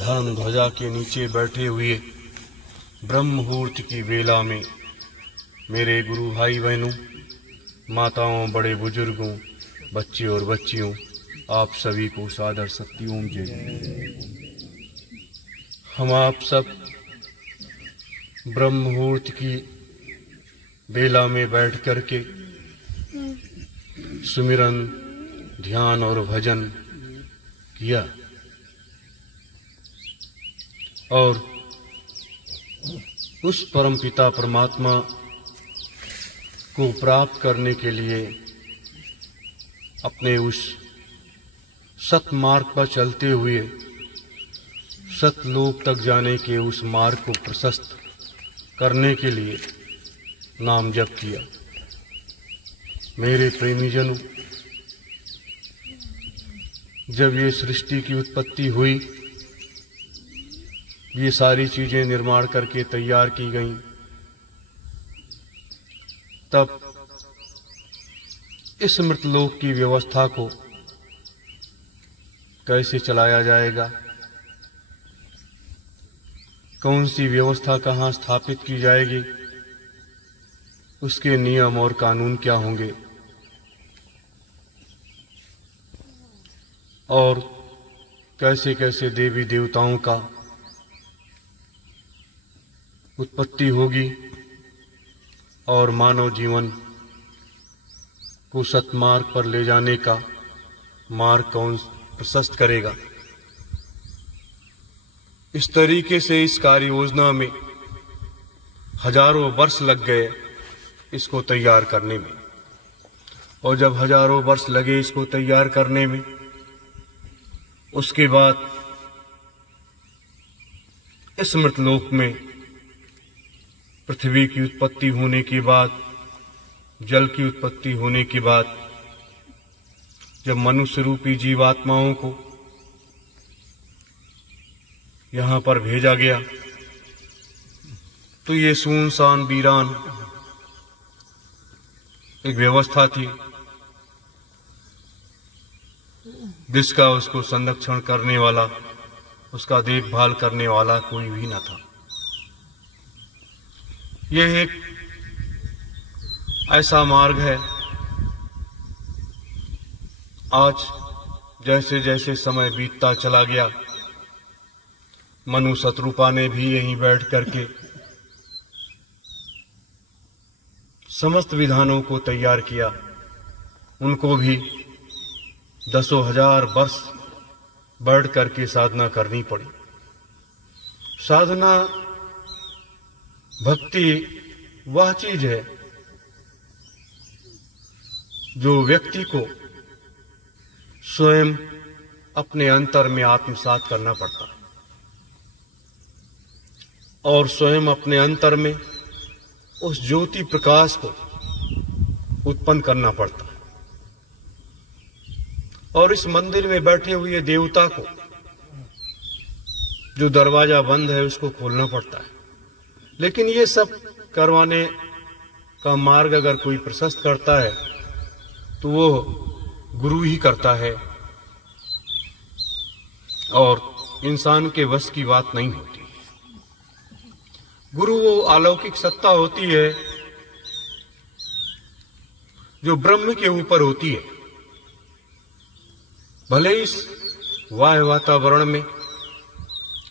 धर्म ध्वजा के नीचे बैठे हुए ब्रह्म मुहूर्त की बेला में मेरे गुरु भाई बहनों, माताओं, बड़े बुजुर्गों, बच्चे और बच्चियों, आप सभी को सादर सत्य ओम जय। हम आप सब ब्रह्म मुहूर्त की बेला में बैठ करके सुमिरन, ध्यान और भजन किया और उस परमपिता परमात्मा को प्राप्त करने के लिए अपने उस सतमार्ग पर चलते हुए सतलोक तक जाने के उस मार्ग को प्रशस्त करने के लिए नाम जप किया। मेरे प्रेमीजनों, जब ये सृष्टि की उत्पत्ति हुई, ये सारी चीजें निर्माण करके तैयार की गईं, तब इस मृतलोक की व्यवस्था को कैसे चलाया जाएगा, कौन सी व्यवस्था कहाँ स्थापित की जाएगी, उसके नियम और कानून क्या होंगे और कैसे कैसे देवी देवताओं का उत्पत्ति होगी और मानव जीवन को सतमार्ग पर ले जाने का मार्ग कौन प्रशस्त करेगा। इस तरीके से इस कार्य योजना में हजारों वर्ष लग गए इसको तैयार करने में, और जब हजारों वर्ष लगे इसको तैयार करने में, उसके बाद इस मृतलोक में पृथ्वी की उत्पत्ति होने के बाद, जल की उत्पत्ति होने के बाद, जब मनुष्य रूपी जीवात्माओं को यहां पर भेजा गया, तो ये सुनसान वीरान एक व्यवस्था थी जिसका उसको संरक्षण करने वाला, उसका देखभाल करने वाला कोई भी न था। यह एक ऐसा मार्ग है, आज जैसे जैसे समय बीतता चला गया, मनु शत्रुपा ने भी यहीं बैठ करके समस्त विधानों को तैयार किया। उनको भी दसों हजार वर्ष बैठ करके साधना करनी पड़ी। साधना भक्ति वह चीज है जो व्यक्ति को स्वयं अपने अंतर में आत्मसात करना पड़ता है और स्वयं अपने अंतर में उस ज्योति प्रकाश को उत्पन्न करना पड़ता है, और इस मंदिर में बैठे हुए देवता को जो दरवाजा बंद है उसको खोलना पड़ता है। लेकिन ये सब करवाने का मार्ग अगर कोई प्रशस्त करता है तो वो गुरु ही करता है, और इंसान के वश की बात नहीं होती। गुरु वो अलौकिक सत्ता होती है जो ब्रह्म के ऊपर होती है। भले इस वाह्य वातावरण में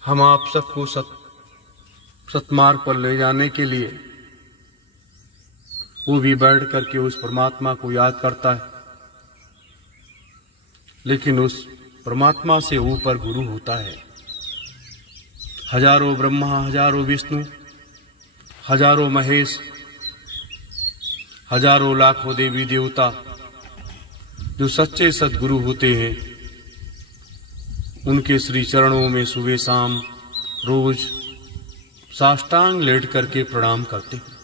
हम आप सबको सतमार्ग पर ले जाने के लिए वो भी बैठ करके उस परमात्मा को याद करता है, लेकिन उस परमात्मा से ऊपर गुरु होता है। हजारों ब्रह्मा, हजारों विष्णु, हजारों महेश, हजारों लाखों देवी देवता जो सच्चे सद्गुरु होते हैं, उनके श्री चरणों में सुबह शाम रोज साष्टांग लेट करके प्रणाम करते हैं।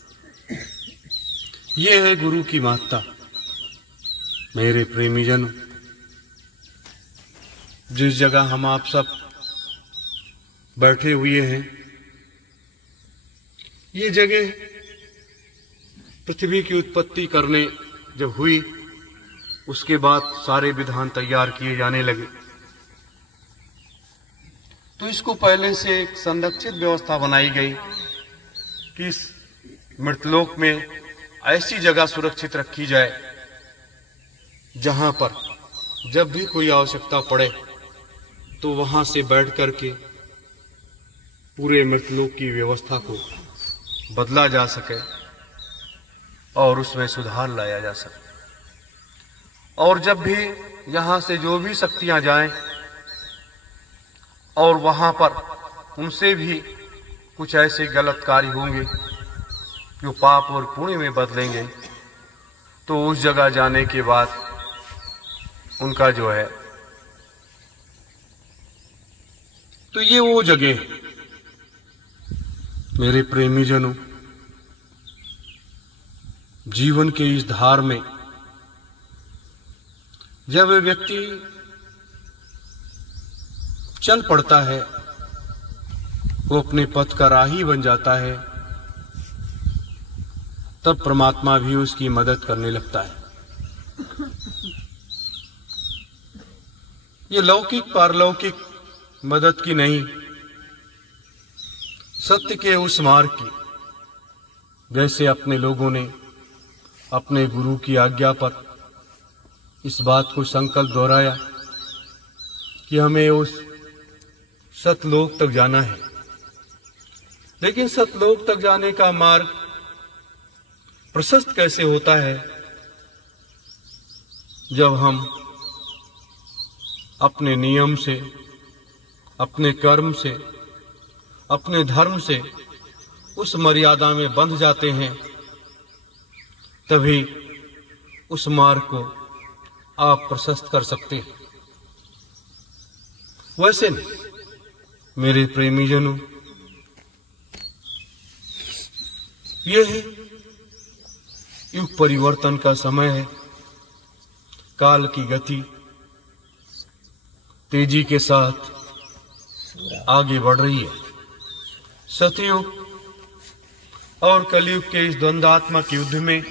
ये है गुरु की महत्ता। मेरे प्रेमीजन, जिस जगह हम आप सब बैठे हुए हैं, ये जगह पृथ्वी की उत्पत्ति करने जब हुई, उसके बाद सारे विधान तैयार किए जाने लगे। तो इसको पहले से एक संरक्षित व्यवस्था बनाई गई कि इस मृतलोक में ऐसी जगह सुरक्षित रखी जाए जहां पर जब भी कोई आवश्यकता पड़े तो वहां से बैठ करके पूरे मृतलोक की व्यवस्था को बदला जा सके और उसमें सुधार लाया जा सके। और जब भी यहां से जो भी शक्तियां जाएं और वहां पर उनसे भी कुछ ऐसे गलत कार्य होंगे जो पाप और पुण्य में बदलेंगे, तो उस जगह जाने के बाद उनका जो है, तो ये वो जगह है मेरे प्रेमी जनों, जीवन के इस धार में जब व्यक्ति चल पड़ता है, वो अपने पथ का राही बन जाता है, तब परमात्मा भी उसकी मदद करने लगता है। ये लौकिक पारलौकिक मदद की नहीं, सत्य के उस मार्ग की। जैसे अपने लोगों ने अपने गुरु की आज्ञा पर इस बात को संकल्प दोहराया कि हमें उस सतलोक तक जाना है, लेकिन सतलोक तक जाने का मार्ग प्रशस्त कैसे होता है? जब हम अपने नियम से, अपने कर्म से, अपने धर्म से उस मर्यादा में बंध जाते हैं, तभी उस मार्ग को आप प्रशस्त कर सकते हैं। वैसे नहीं मेरे प्रेमी जनों, यह है युग परिवर्तन का समय है। काल की गति तेजी के साथ आगे बढ़ रही है। सतयुग और कलयुग के इस द्वंद्वात्मक युद्ध में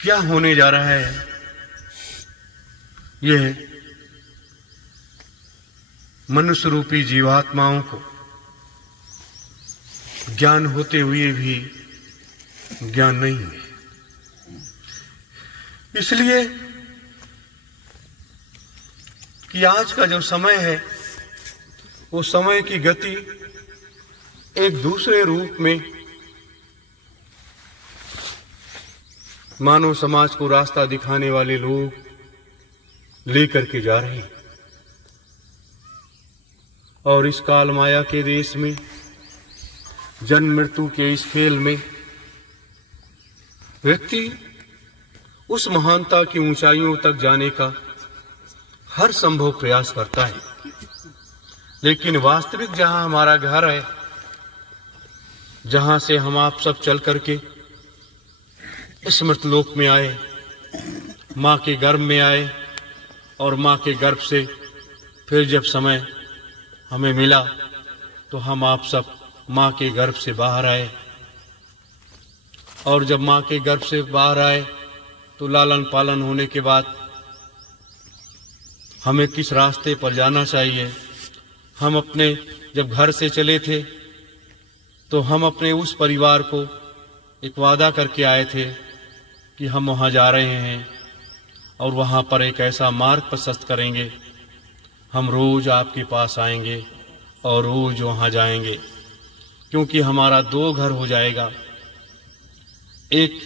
क्या होने जा रहा है? यह मनुष्य रूपी जीवात्माओं को ज्ञान होते हुए भी ज्ञान नहीं है। इसलिए कि आज का जो समय है, वो समय की गति एक दूसरे रूप में मानव समाज को रास्ता दिखाने वाले लोग लेकर के जा रहे हैं। और इस काल माया के देश में, जन्म मृत्यु के इस खेल में व्यक्ति उस महानता की ऊंचाइयों तक जाने का हर संभव प्रयास करता है, लेकिन वास्तविक जहां हमारा घर है, जहां से हम आप सब चल करके इस मृतलोक में आए, मां के गर्भ में आए, और मां के गर्भ से फिर जब समय हमें मिला तो हम आप सब मां के गर्भ से बाहर आए, और जब मां के गर्भ से बाहर आए तो लालन पालन होने के बाद हमें किस रास्ते पर जाना चाहिए। हम अपने जब घर से चले थे तो हम अपने उस परिवार को एक वादा करके आए थे कि हम वहाँ जा रहे हैं और वहाँ पर एक ऐसा मार्ग प्रशस्त करेंगे, हम रोज आपके पास आएंगे और रोज वहाँ जाएंगे, क्योंकि हमारा दो घर हो जाएगा। एक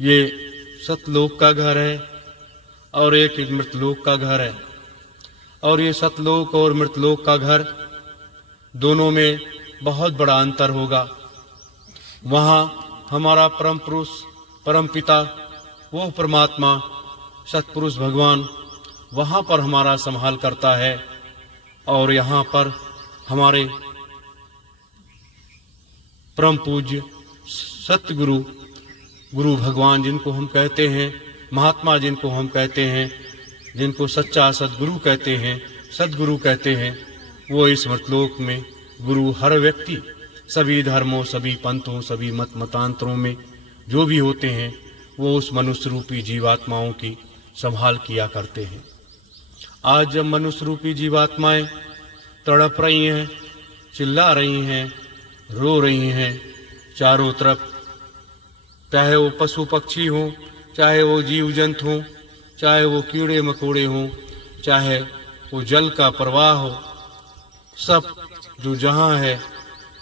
ये सतलोक का घर है और एक मृतलोक का घर है। और ये सतलोक और मृतलोक का घर दोनों में बहुत बड़ा अंतर होगा। वहाँ हमारा परम पुरुष, परम पिता, वो परमात्मा सतपुरुष भगवान वहाँ पर हमारा संभाल करता है, और यहाँ पर हमारे परम पूज्य सतगुरु, गुरु भगवान जिनको हम कहते हैं, महात्मा जिनको हम कहते हैं, जिनको सच्चा सदगुरु कहते हैं, सदगुरु कहते हैं, वो इस मृतलोक में गुरु हर व्यक्ति, सभी धर्मों, सभी पंथों, सभी मतांतरों में जो भी होते हैं, वो उस मनुष्य रूपी जीवात्माओं की संभाल किया करते हैं। आज जब मनुष्य रूपी जीवात्माएं तड़प रही हैं, चिल्ला रही हैं, रो रही हैं चारों तरफ, चाहे वो पशु पक्षी हों, चाहे वो जीव जंतु हों, चाहे वो कीड़े मकोड़े हों, चाहे वो जल का प्रवाह हो, सब जो जहाँ है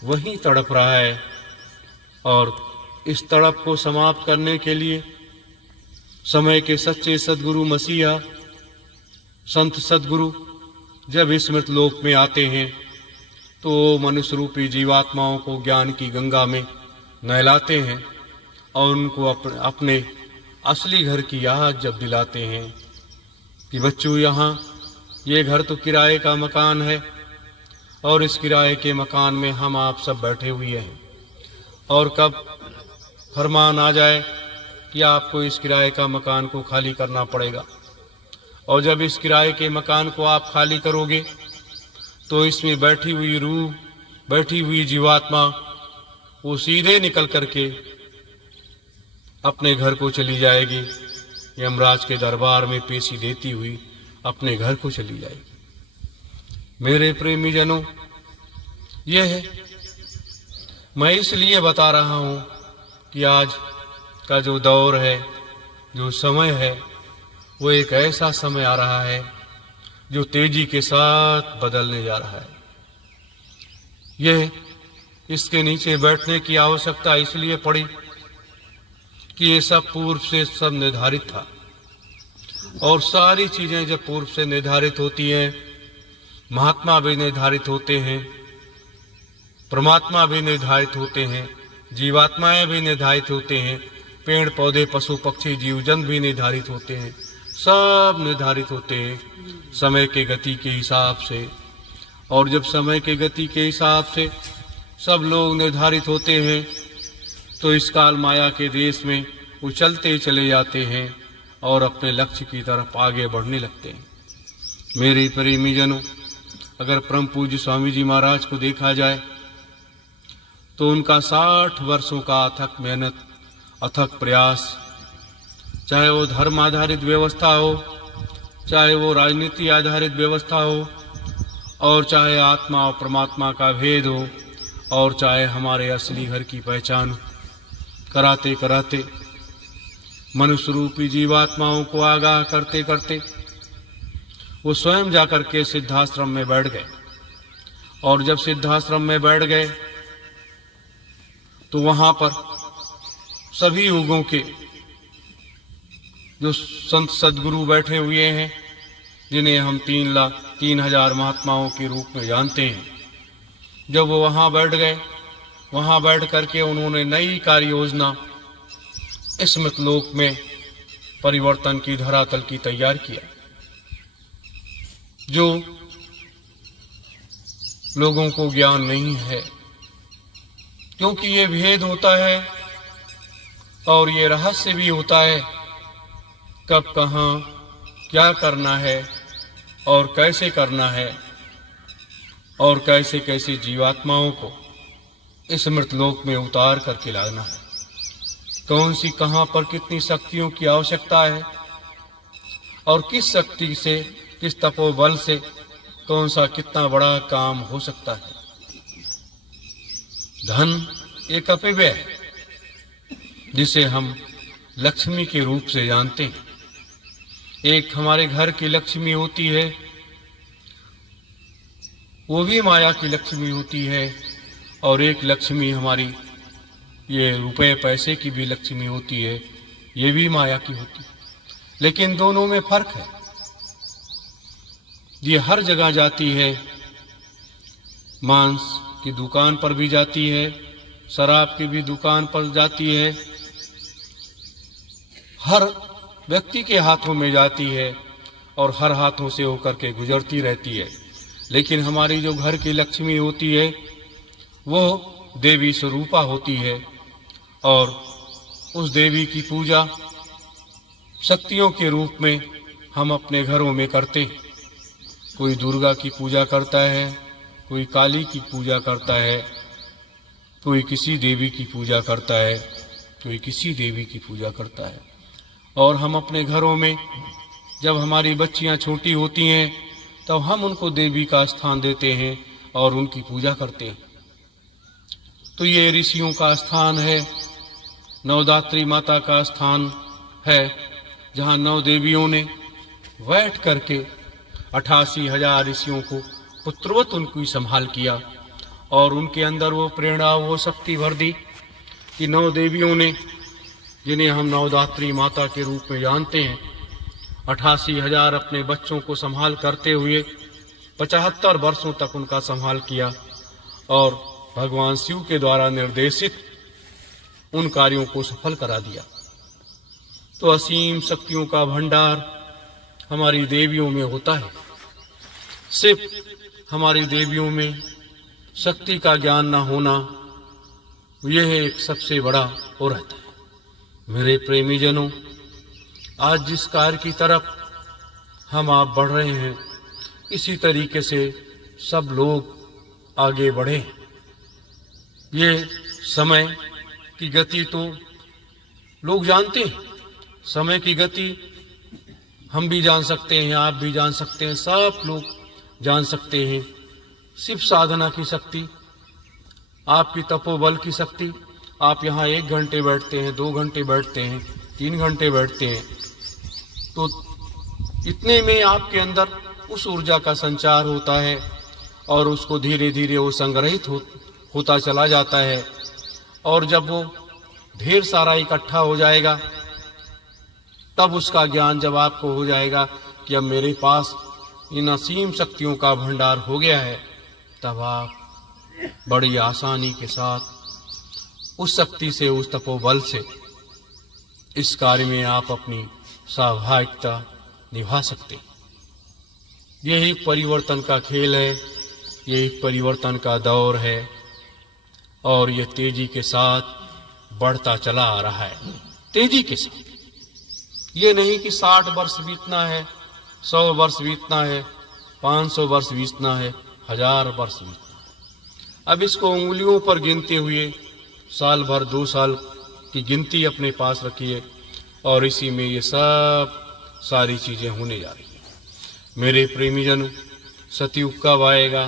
वहीं तड़प रहा है। और इस तड़प को समाप्त करने के लिए समय के सच्चे सद्गुरु मसीहा संत सद्गुरु जब इस मृत लोक में आते हैं तो मनुष्य रूपी जीवात्माओं को ज्ञान की गंगा में नहलाते हैं और उनको अपने असली घर की याद जब दिलाते हैं कि बच्चों, यहाँ ये घर तो किराए का मकान है और इस किराए के मकान में हम आप सब बैठे हुए हैं, और कब फरमान आ जाए कि आपको इस किराए का मकान को खाली करना पड़ेगा, और जब इस किराए के मकान को आप खाली करोगे तो इसमें बैठी हुई रूह, बैठी हुई जीवात्मा वो सीधे निकल करके अपने घर को चली जाएगी, यमराज के दरबार में पेशी देती हुई अपने घर को चली जाएगी। मेरे प्रेमी जनों, यह है, मैं इसलिए बता रहा हूं कि आज का जो दौर है, जो समय है, वो एक ऐसा समय आ रहा है जो तेजी के साथ बदलने जा रहा है। यह इसके नीचे बैठने की आवश्यकता इसलिए पड़ी कि ये सब पूर्व से सब निर्धारित था, और सारी चीजें जब पूर्व से निर्धारित होती हैं, महात्मा भी निर्धारित होते हैं, परमात्मा भी निर्धारित होते हैं, जीवात्माएं भी निर्धारित होते हैं, पेड़ पौधे पशु पक्षी जीव जंतु भी निर्धारित होते हैं, सब निर्धारित होते हैं समय के गति के हिसाब से। और जब समय के गति के हिसाब से सब लोग निर्धारित होते हैं तो इस काल माया के देश में वो चलते चले जाते हैं और अपने लक्ष्य की तरफ आगे बढ़ने लगते हैं। मेरे प्रेमी जनों, अगर परम पूज्य स्वामी जी महाराज को देखा जाए तो उनका 60 वर्षों का अथक मेहनत, अथक प्रयास, चाहे वो धर्म आधारित व्यवस्था हो, चाहे वो राजनीति आधारित व्यवस्था हो, और चाहे आत्मा और परमात्मा का भेद हो, और चाहे हमारे असली घर की पहचान हो, कराते कराते मनुष्य रूपी जीवात्माओं को आगाह करते करते वो स्वयं जाकर के सिद्धाश्रम में बैठ गए। और जब सिद्धाश्रम में बैठ गए तो वहां पर सभी युगों के जो संत सद्गुरु बैठे हुए हैं, जिन्हें हम 3,00,000 महात्माओं के रूप में जानते हैं, जब वो वहां बैठ गए, वहां बैठ करके उन्होंने नई कार्य योजना इस मृतलोक में परिवर्तन की धरातल की तैयार किया। जो लोगों को ज्ञान नहीं है, क्योंकि ये भेद होता है और ये रहस्य भी होता है, कब कहाँ क्या करना है और कैसे करना है, और कैसे कैसे जीवात्माओं को इस मृतलोक में उतार करके लाना है, कौन सी कहाँ पर कितनी शक्तियों की आवश्यकता है, और किस शक्ति से, किस तपोबल से कौन सा कितना बड़ा काम हो सकता है। धन एक अपव्यय है जिसे हम लक्ष्मी के रूप से जानते हैं। एक हमारे घर की लक्ष्मी होती है, वो भी माया की लक्ष्मी होती है, और एक लक्ष्मी हमारी ये रुपए पैसे की भी लक्ष्मी होती है, ये भी माया की होती है। लेकिन दोनों में फर्क है। ये हर जगह जाती है, मांस की दुकान पर भी जाती है, शराब की भी दुकान पर जाती है, हर व्यक्ति के हाथों में जाती है और हर हाथों से होकर के गुजरती रहती है। लेकिन हमारी जो घर की लक्ष्मी होती है वो देवी स्वरूपा होती है, और उस देवी की पूजा शक्तियों के रूप में हम अपने घरों में करते हैं। कोई दुर्गा की पूजा करता है, कोई काली की पूजा करता है, कोई किसी देवी की पूजा करता है, कोई किसी देवी की पूजा करता है। और हम अपने घरों में जब हमारी बच्चियां छोटी होती हैं तब हम उनको देवी का स्थान देते हैं और उनकी पूजा करते हैं। तो ये ऋषियों का स्थान है, नवदात्री माता का स्थान है, जहाँ 9 देवियों ने बैठ करके 88,000 ऋषियों को पुत्रवत उनको संभाल किया और उनके अंदर वो प्रेरणा, वो शक्ति भर दी कि 9 देवियों ने, जिन्हें हम नवदात्री माता के रूप में जानते हैं, 88,000 अपने बच्चों को संभाल करते हुए 75 वर्षों तक उनका संभाल किया और भगवान शिव के द्वारा निर्देशित उन कार्यों को सफल करा दिया। तो असीम शक्तियों का भंडार हमारी देवियों में होता है। सिर्फ हमारी देवियों में शक्ति का ज्ञान न होना, यह एक सबसे बड़ा हो रहता है। मेरे प्रेमी जनों, आज जिस कार्य की तरफ हम आप बढ़ रहे हैं, इसी तरीके से सब लोग आगे बढ़े। ये समय की गति तो लोग जानते हैं, समय की गति हम भी जान सकते हैं, आप भी जान सकते हैं, सब लोग जान सकते हैं। सिर्फ साधना की शक्ति, आपकी तपोबल की शक्ति, आप यहाँ 1 घंटे बैठते हैं, 2 घंटे बैठते हैं, 3 घंटे बैठते हैं, तो इतने में आपके अंदर उस ऊर्जा का संचार होता है और उसको धीरे धीरे वो संग्रहित होता चला जाता है। और जब वो ढेर सारा इकट्ठा हो जाएगा, तब उसका ज्ञान जब आपको हो जाएगा कि अब मेरे पास इन असीम शक्तियों का भंडार हो गया है, तब आप बड़ी आसानी के साथ उस शक्ति से, उस तपोबल से इस कार्य में आप अपनी सहभागिता निभा सकते। यही परिवर्तन का खेल है, यही परिवर्तन का दौर है और ये तेजी के साथ बढ़ता चला आ रहा है। तेजी के साथ, ये नहीं कि 60 वर्ष बीतना है, 100 वर्ष बीतना है, 500 वर्ष बीतना है, 1000 वर्ष बीतना है। अब इसको उंगलियों पर गिनते हुए साल भर, 2 साल की गिनती अपने पास रखिए और इसी में ये सब सारी चीजें होने जा रही हैं। मेरे प्रेमी जन, सतयुग कब आएगा,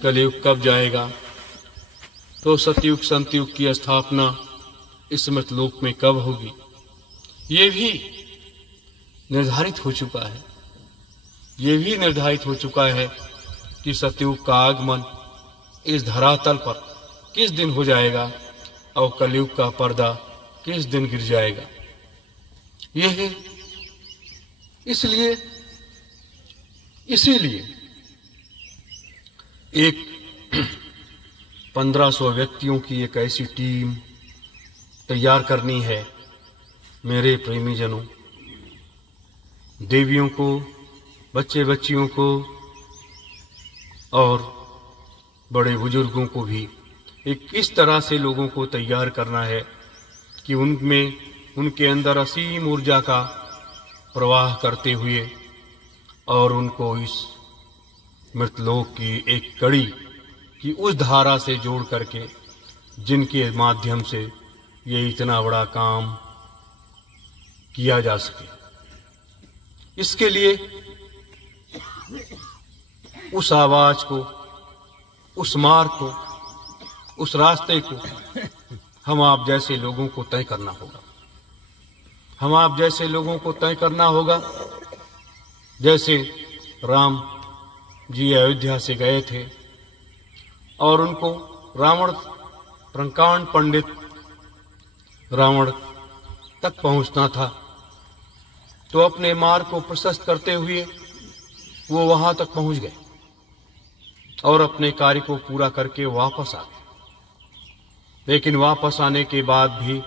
कलयुग कब जाएगा, तो सतयुग संतयुग की स्थापना इस मृतलोक में कब होगी, ये भी निर्धारित हो चुका है। ये भी निर्धारित हो चुका है कि सतयुग का आगमन इस धरातल पर किस दिन हो जाएगा और कलयुग का पर्दा किस दिन गिर जाएगा। ये है इसीलिए एक 1500 व्यक्तियों की एक ऐसी टीम तैयार करनी है। मेरे प्रेमी जनों, देवियों को, बच्चे बच्चियों को और बड़े बुजुर्गों को भी एक इस तरह से लोगों को तैयार करना है कि उनमें, उनके अंदर असीम ऊर्जा का प्रवाह करते हुए और उनको इस मृतलोक की एक कड़ी की उस धारा से जोड़ करके, जिनके माध्यम से ये इतना बड़ा काम किया जा सके। इसके लिए उस आवाज को, उस मार्ग को, उस रास्ते को हम आप जैसे लोगों को तय करना होगा। हम आप जैसे लोगों को तय करना होगा। जैसे राम जी अयोध्या से गए थे और उनको रावण, प्रकांड पंडित रावण तक पहुंचना था, तो अपने मार्ग को प्रशस्त करते हुए वो वहां तक पहुंच गए और अपने कार्य को पूरा करके वापस आ गए। लेकिन वापस आने के बाद भी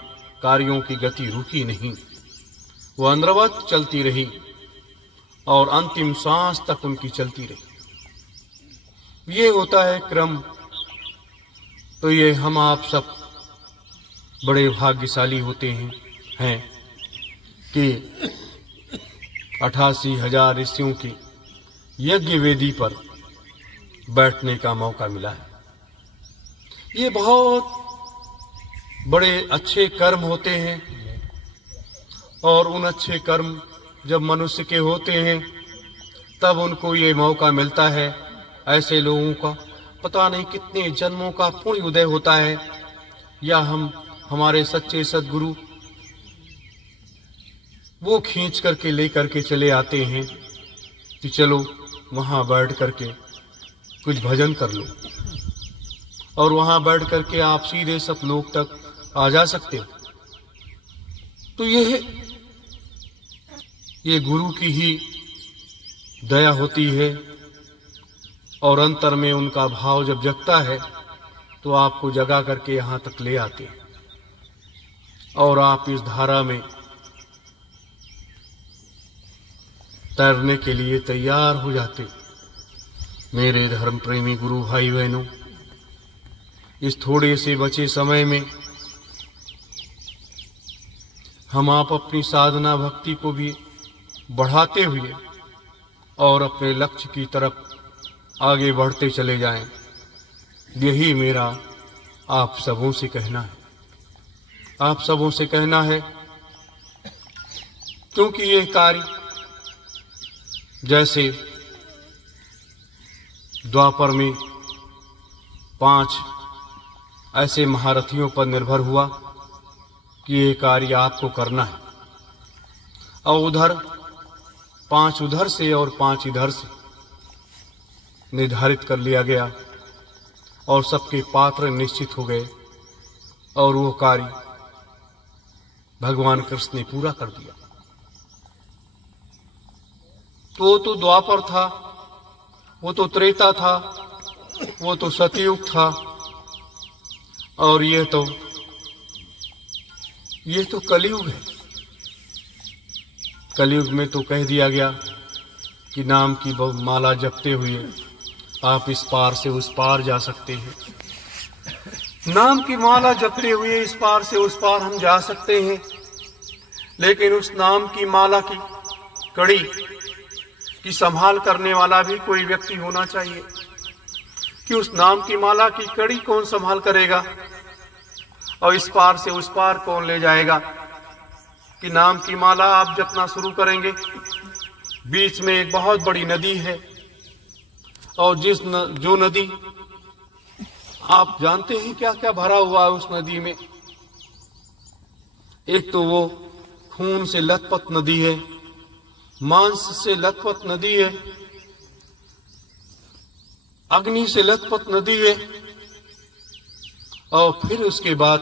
कार्यों की गति रुकी नहीं, वो अनवरत चलती रही और अंतिम सांस तक उनकी चलती रही। ये होता है क्रम। तो ये हम आप सब बड़े भाग्यशाली होते हैं कि 88,000 ऋषियों की यज्ञ वेदी पर बैठने का मौका मिला है। ये बहुत बड़े अच्छे कर्म होते हैं और उन अच्छे कर्म जब मनुष्य के होते हैं तब उनको ये मौका मिलता है। ऐसे लोगों का पता नहीं कितने जन्मों का पुण्य उदय होता है, या हमारे सच्चे सद्गुरु वो खींच करके लेकर के चले आते हैं कि चलो वहां बैठ करके कुछ भजन कर लो, और वहां बैठ करके आप सीधे सतलोक तक आ जा सकते हो। तो ये गुरु की ही दया होती है, और अंतर में उनका भाव जब जगता है तो आपको जगा करके यहां तक ले आते हैं, और आप इस धारा में तैरने के लिए तैयार हो जाते। मेरे धर्म प्रेमी गुरु भाई बहनों, इस थोड़े से बचे समय में हम आप अपनी साधना भक्ति को भी बढ़ाते हुए और अपने लक्ष्य की तरफ आगे बढ़ते चले जाएं। यही मेरा आप सबों से कहना है, आप सबों से कहना है, क्योंकि ये कार्य जैसे द्वापर में 5 ऐसे महारथियों पर निर्भर हुआ कि ये कार्य आपको करना है, और उधर 5 उधर से और 5 इधर से निर्धारित कर लिया गया, और सबके पात्र निश्चित हो गए, और वो कार्य भगवान कृष्ण ने पूरा कर दिया। तो वो तो द्वापर था, वो तो त्रेता था, वो तो सतयुग था, और ये तो कलयुग है। कलयुग में तो कह दिया गया कि नाम की माला जपते हुए आप इस पार से उस पार जा सकते हैं। नाम की माला जपते हुए इस पार से उस पार हम जा सकते हैं, लेकिन उस नाम की माला की कड़ी की संभाल करने वाला भी कोई व्यक्ति होना चाहिए कि उस नाम की माला की कड़ी कौन संभाल करेगा, और इस पार से उस पार कौन ले जाएगा। कि नाम की माला आप जपना शुरू करेंगे, बीच में एक बहुत बड़ी नदी है, और जो नदी आप जानते हैं क्या क्या भरा हुआ है उस नदी में। एक तो वो खून से लथपथ नदी है, मांस से लथपथ नदी है, अग्नि से लथपथ नदी है, और फिर उसके बाद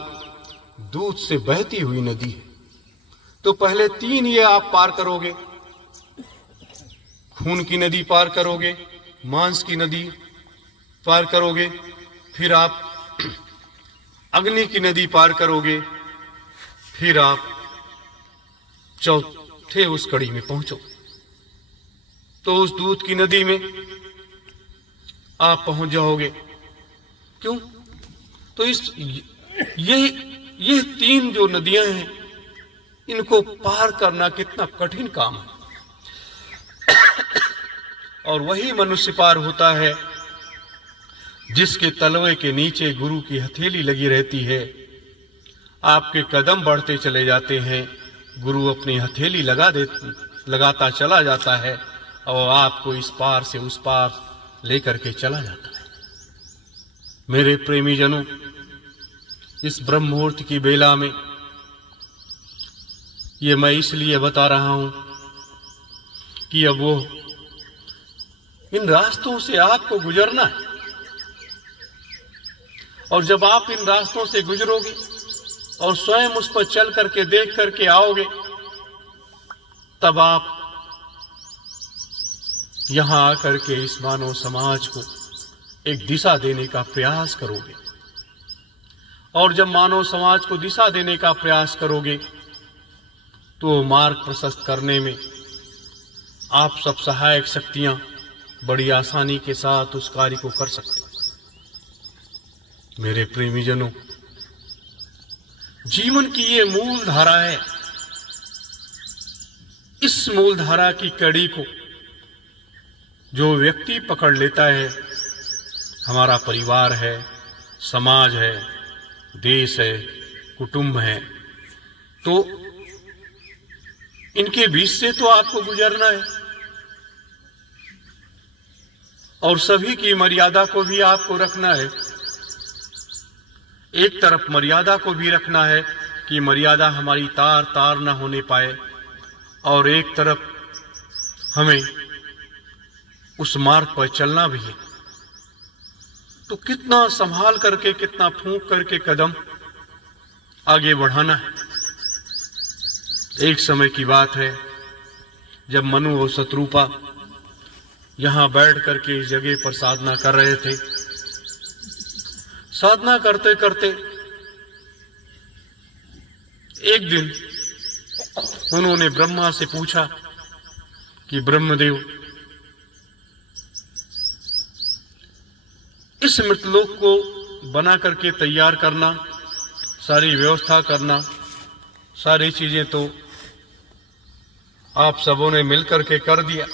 दूध से बहती हुई नदी है। तो पहले 3 ये आप पार करोगे, खून की नदी पार करोगे, मांस की नदी पार करोगे, फिर आप अग्नि की नदी पार करोगे, फिर आप चौथे उस कड़ी में पहुंचो। तो उस दूध की नदी में आप पहुंच जाओगे। क्यों? तो ये 3 जो नदियां हैं, इनको पार करना कितना कठिन काम है, और वही मनुष्य पार होता है जिसके तलवे के नीचे गुरु की हथेली लगी रहती है। आपके कदम बढ़ते चले जाते हैं, गुरु अपनी हथेली लगाता चला जाता है, और आपको इस पार से उस पार लेकर के चला जाता है। मेरे प्रेमी जनों, इस ब्रह्म मुहूर्त की बेला में ये मैं इसलिए बता रहा हूं कि अब वो इन रास्तों से आपको गुजरना है, और जब आप इन रास्तों से गुजरोगे और स्वयं उस पर चल करके देख करके आओगे, तब आप यहां आकर के इस मानव समाज को एक दिशा देने का प्रयास करोगे। और जब मानव समाज को दिशा देने का प्रयास करोगे तो मार्ग प्रशस्त करने में आप सब सहायक शक्तियां बड़ी आसानी के साथ उस कार्य को कर सकते हैं। मेरे प्रेमी जनों, जीवन की ये मूल धारा है। इस मूल धारा की कड़ी को जो व्यक्ति पकड़ लेता है, हमारा परिवार है, समाज है, देश है, कुटुंब है, तो इनके बीच से तो आपको गुजरना है और सभी की मर्यादा को भी आपको रखना है। एक तरफ मर्यादा को भी रखना है कि मर्यादा हमारी तार तार न होने पाए, और एक तरफ हमें उस मार्ग पर चलना भी है। तो कितना संभाल करके, कितना फूंक करके कदम आगे बढ़ाना है। एक समय की बात है जब मनु और शत्रुपा यहां बैठ करके इस जगह पर साधना कर रहे थे। साधना करते करते एक दिन उन्होंने ब्रह्मा से पूछा कि ब्रह्मदेव, इस मृतलोक को बना करके तैयार करना, सारी व्यवस्था करना, सारी चीजें तो आप सबों ने मिलकर के कर दिया,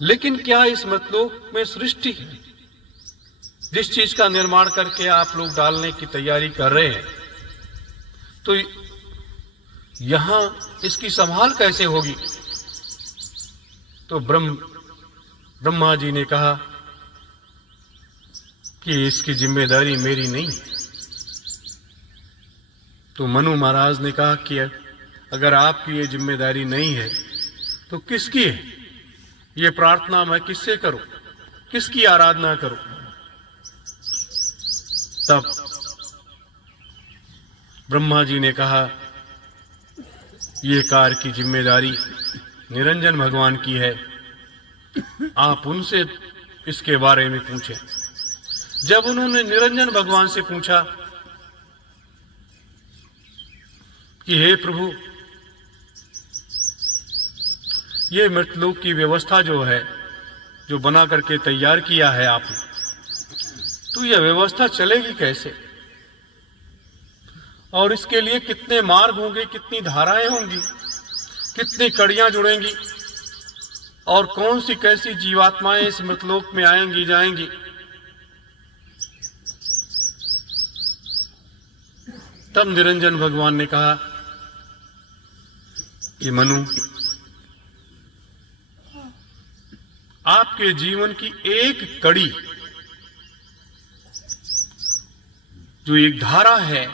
लेकिन क्या इस मृतलोक में सृष्टि है जिस चीज का निर्माण करके आप लोग डालने की तैयारी कर रहे हैं, तो यहां इसकी संभाल कैसे होगी? तो ब्रह्मा जी ने कहा कि इसकी जिम्मेदारी मेरी नहीं है। तो मनु महाराज ने कहा कि अगर आपकी ये जिम्मेदारी नहीं है तो किसकी है? ये प्रार्थना मैं किससे करूं, किसकी आराधना करूं? तब ब्रह्मा जी ने कहा, ये कार्य की जिम्मेदारी निरंजन भगवान की है, आप उनसे इसके बारे में पूछें। जब उन्होंने निरंजन भगवान से पूछा कि हे प्रभु, ये मृतलोक की व्यवस्था जो है, जो बना करके तैयार किया है आपने, तो यह व्यवस्था चलेगी कैसे? और इसके लिए कितने मार्ग होंगे, कितनी धाराएं होंगी, कितनी कड़ियां जुड़ेंगी, और कौन सी कैसी जीवात्माएं इस मृतलोक में आएंगी जाएंगी? तब निरंजन भगवान ने कहा कि मनु, आपके जीवन की एक कड़ी, जो एक धारा है,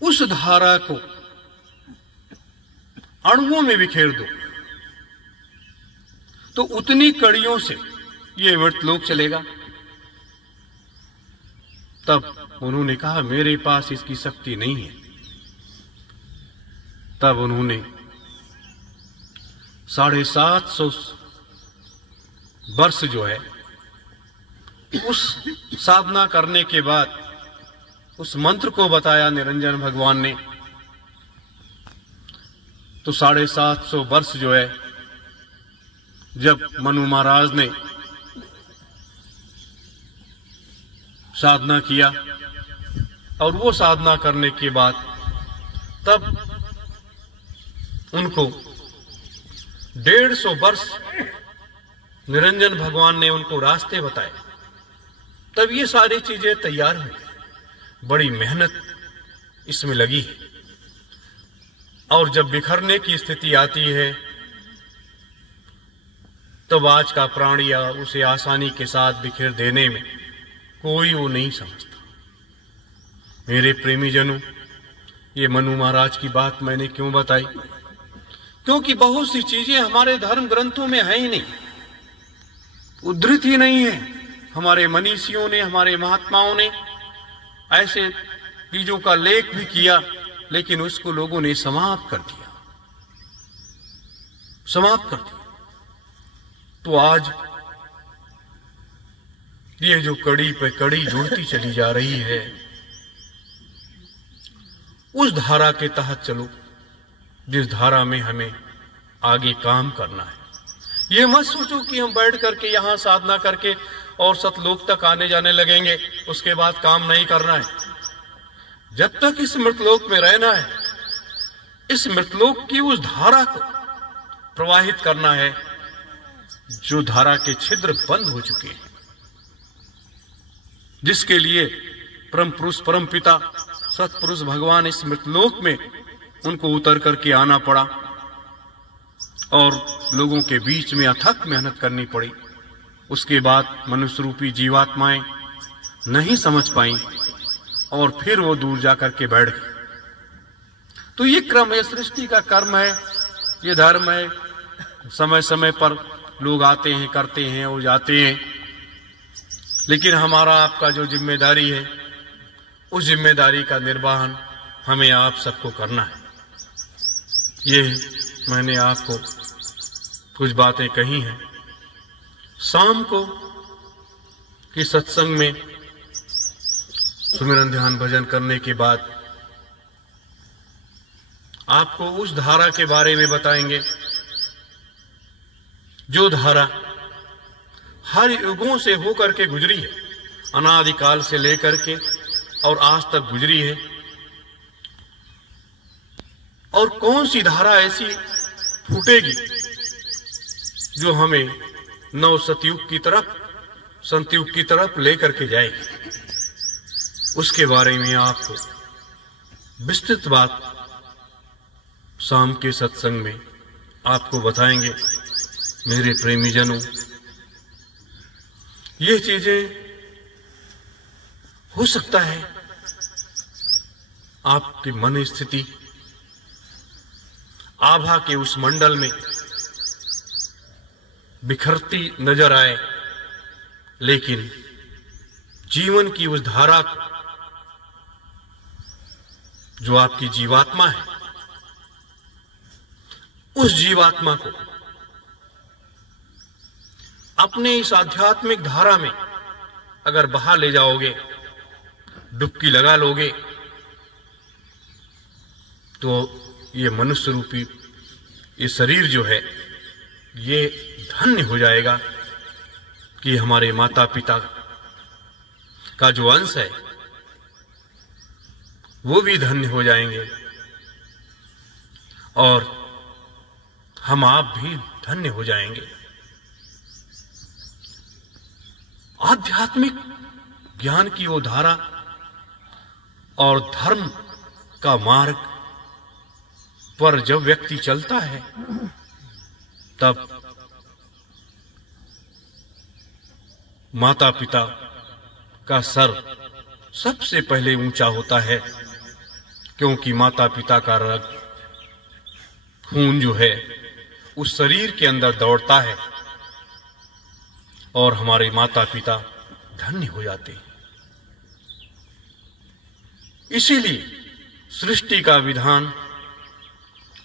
उस धारा को अणुओं में बिखेर दो, तो उतनी कड़ियों से ये मृतलोक चलेगा। तब उन्होंने कहा, मेरे पास इसकी शक्ति नहीं है। तब उन्होंने 750 वर्ष जो है, उस साधना करने के बाद उस मंत्र को बताया निरंजन भगवान ने। तो 750 वर्ष जो है, जब मनु महाराज ने साधना किया, और वो साधना करने के बाद तब उनको 150 वर्ष निरंजन भगवान ने उनको रास्ते बताए। तब ये सारी चीजें तैयार हुई। बड़ी मेहनत इसमें लगी है, और जब बिखरने की स्थिति आती है, तब आज का प्राणी उसे आसानी के साथ बिखेर देने में कोई वो नहीं समझता। मेरे प्रेमी जनों, ये मनु महाराज की बात मैंने क्यों बताई? क्योंकि बहुत सी चीजें हमारे धर्म ग्रंथों में है ही नहीं, उद्धृत ही नहीं है। हमारे मनीषियों ने, हमारे महात्माओं ने ऐसे चीजों का लेख भी किया, लेकिन उसको लोगों ने समाप्त कर दिया, समाप्त कर दिया। तो आज ये जो कड़ी पे कड़ी जुड़ती चली जा रही है, उस धारा के तहत चलो जिस धारा में हमें आगे काम करना है। ये मत सोचो कि हम बैठ करके यहां साधना करके और सतलोक तक आने जाने लगेंगे, उसके बाद काम नहीं करना है। जब तक इस मृतलोक में रहना है, इस मृतलोक की उस धारा को प्रवाहित करना है, जो धारा के छिद्र बंद हो चुके हैं, जिसके लिए परम पुरुष, परम पिता, सतपुरुष भगवान इस मृतलोक में उनको उतर करके आना पड़ा और लोगों के बीच में अथक मेहनत करनी पड़ी। उसके बाद मनुष्य रूपी जीवात्माएं नहीं समझ पाई और फिर वो दूर जाकर के बैठ गई। तो ये क्रम है, सृष्टि का कर्म है, ये धर्म है। समय समय पर लोग आते हैं, करते हैं और जाते हैं, लेकिन हमारा आपका जो जिम्मेदारी है, उस जिम्मेदारी का निर्वहन हमें आप सबको करना है। ये मैंने आपको कुछ बातें कही हैं। शाम को कि सत्संग में सुमिरन ध्यान भजन करने के बाद आपको उस धारा के बारे में बताएंगे जो धारा हर युगों से होकर के गुजरी है, अनादिकाल से लेकर के और आज तक गुजरी है। और कौन सी धारा ऐसी फूटेगी जो हमें नव सतयुग की तरफ, संतयुग की तरफ लेकर के जाएगी। उसके बारे में आपको विस्तृत बात शाम के सत्संग में आपको बताएंगे। मेरे प्रेमी जनों, ये चीजें हो सकता है आपकी मन स्थिति आभा के उस मंडल में बिखरती नजर आए, लेकिन जीवन की उस धारा जो आपकी जीवात्मा है, उस जीवात्मा को अपने इस आध्यात्मिक धारा में अगर बहा ले जाओगे, डुबकी लगा लोगे, तो ये मनुष्य रूपी ये शरीर जो है ये धन्य हो जाएगा कि हमारे माता पिता का जो अंश है वो भी धन्य हो जाएंगे और हम आप भी धन्य हो जाएंगे। आध्यात्मिक ज्ञान की वो धारा और धर्म का मार्ग पर जब व्यक्ति चलता है, तब माता पिता का सर सबसे पहले ऊंचा होता है, क्योंकि माता पिता का रक्त खून जो है उस शरीर के अंदर दौड़ता है और हमारे माता पिता धन्य हो जाते हैं। इसीलिए सृष्टि का विधान,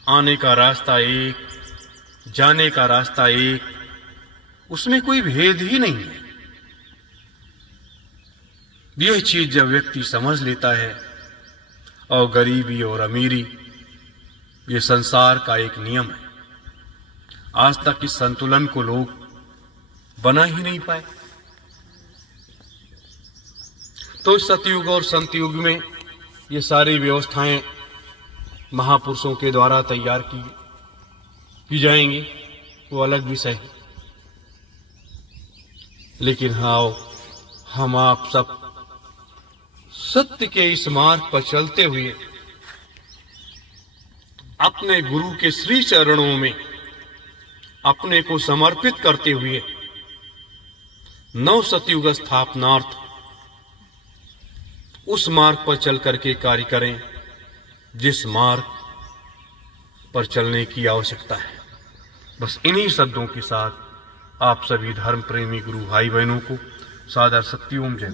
आने का रास्ता एक, जाने का रास्ता एक, उसमें कोई भेद ही नहीं है। यह चीज जब व्यक्ति समझ लेता है, और गरीबी और अमीरी ये संसार का एक नियम है, आज तक इस संतुलन को लोग बना ही नहीं पाए। तो सतयुग और संतयुग में ये सारी व्यवस्थाएं महापुरुषों के द्वारा तैयार की जाएंगी, वो अलग विषय है। लेकिन हाँ, हम आप सब सत्य के इस मार्ग पर चलते हुए अपने गुरु के श्री चरणों में अपने को समर्पित करते हुए नव सतयुग स्थापनार्थ उस मार्ग पर चल करके कार्य करें जिस मार्ग पर चलने की आवश्यकता है। बस इन्हीं शब्दों के साथ आप सभी धर्म प्रेमी गुरु भाई बहनों को सादर सत्योम जय।